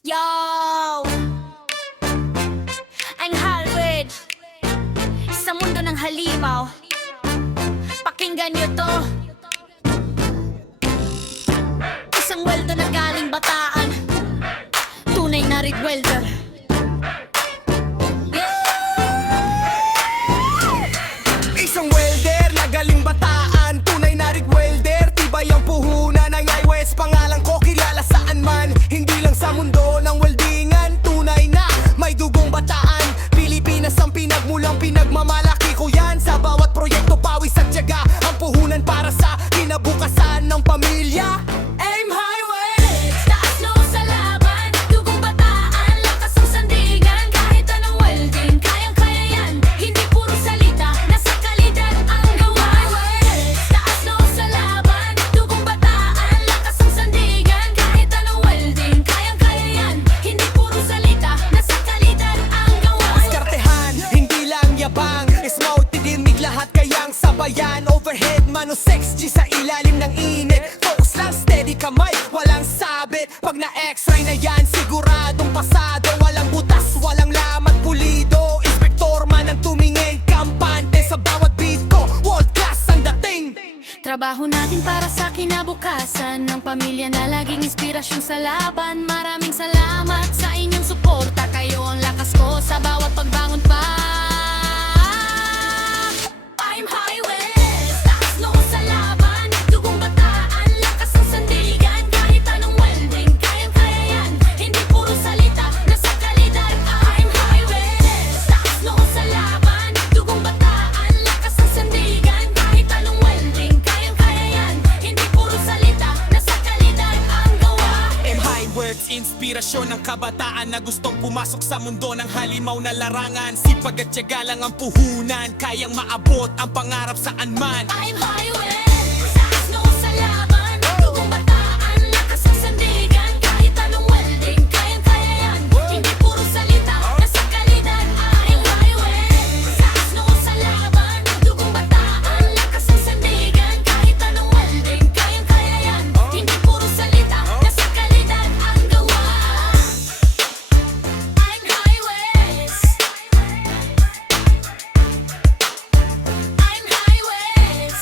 Yo! I'm Harvard. Sa mundo ng halimaw, pakinggan nyo to. Isang weldo na galing Bataan, tunay na rig welder. Isang welder na galing Bataan, tunay na rig welder. Tibay ang puhunan ng iWest, pangalan ko kilala saan man. Hindi lang sa mundo ng weldingan, tunay na may dugong Bataan. Pilipinas ang pinagmulang, pinagmamalaki ko yan. Sa bawat proyekto, pawis at tiyaga, ang puhunan para sa kinabukasan ng pamilya. Aim Highway! Taas noo sa laban, dugong Bataan, lakas ang sandigan. Kahit anong welding, kayang-kaya yan. Hindi puro salita, nasa kalidad ang gawa. Taas noo sa laban, dugong Bataan, lakas ang sandigan. Kahit anong welding, kayang-kaya yan. Hindi puro salita, nasa kalidad ang gawa. Diskartehan, hindi lang yabang, smooth, tidinig lahat kayang sabayan. Overhead, mano 6G sa ilalim ng init. Focus lang, steady kamay, walang sabit. Pag na-x-ray na yan, siguradong pasado. Walang butas, walang lamat, pulido. Inspektor man ang tumingin, kampante sa bawat beat ko. World class ang dating. Trabaho natin para sa kinabukasan ng pamilya na laging inspirasyon sa laban. Maraming salamat sa inyong suporta. Kayo ang lakas ko sa bawat pagbangon pa. I'm Highway, taas noo sa laban, dugong Bataan, lakas ang sandigan. Kahit anong welding, kayang-kaya yan. Hindi puro salita, nasa kalidad. I'm Highway, taas noo sa laban, dugong Bataan, lakas ang sandigan. Kahit anong welding, kayang-kaya yan. Hindi puro salita, nasa kalidad ang gawa. High Works, inspirasyon ng kabataan na gustong pumasok sa mundo ng halimaw na larangan. Sipag at tiyaga lang ang puhunan, kayang maabot ang pangarap saan man. I'm Highway, taas noo sa laban, dugong Bataan, lakas ang sandigan. Kahit anong welding, kayang-kaya yan. Hindi puro salita, nasa kalidad. I'm Highway, taas noo sa laban, dugong Bataan, lakas ang sandigan. Kahit anong welding, kayang-kaya yan. Hindi puro salita, nasa kalidad ang gawa. I'm Highways, I'm Highways.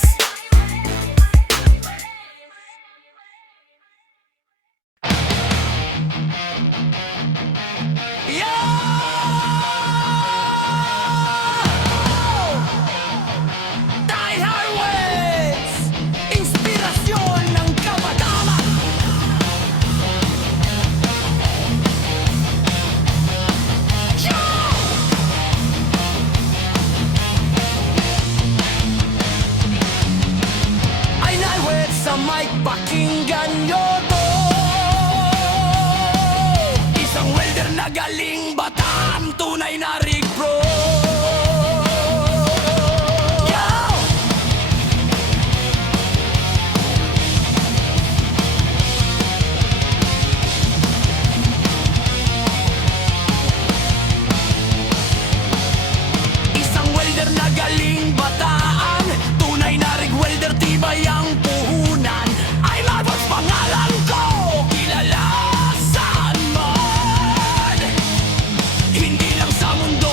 Dahil Highways, inspirasyon ng kabataan. Ay Highways sa mic, pakinggan nyo to. Isang welder na galing Bataan, tunay na rig pro. Yo! Isang welder na galing Bataan, tunay na rig welder, tibay ang puhunan. Ay mabot pangalan ko, kilala saan man. Hindi lang sa mundo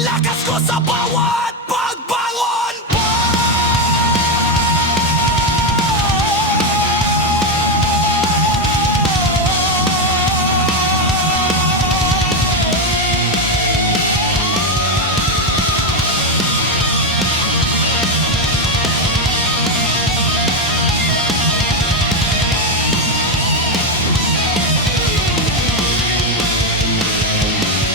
Ang lakas ko sa bawat pagbangon po.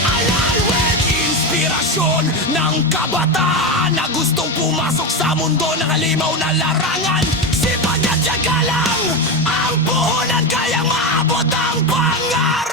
Alal with inspirasyon ng kabataan na gustong pumasok sa mundo ng halimaw na larangan. Sipag at tiyaga lang ang puhunan kayang maabot ang pangarap.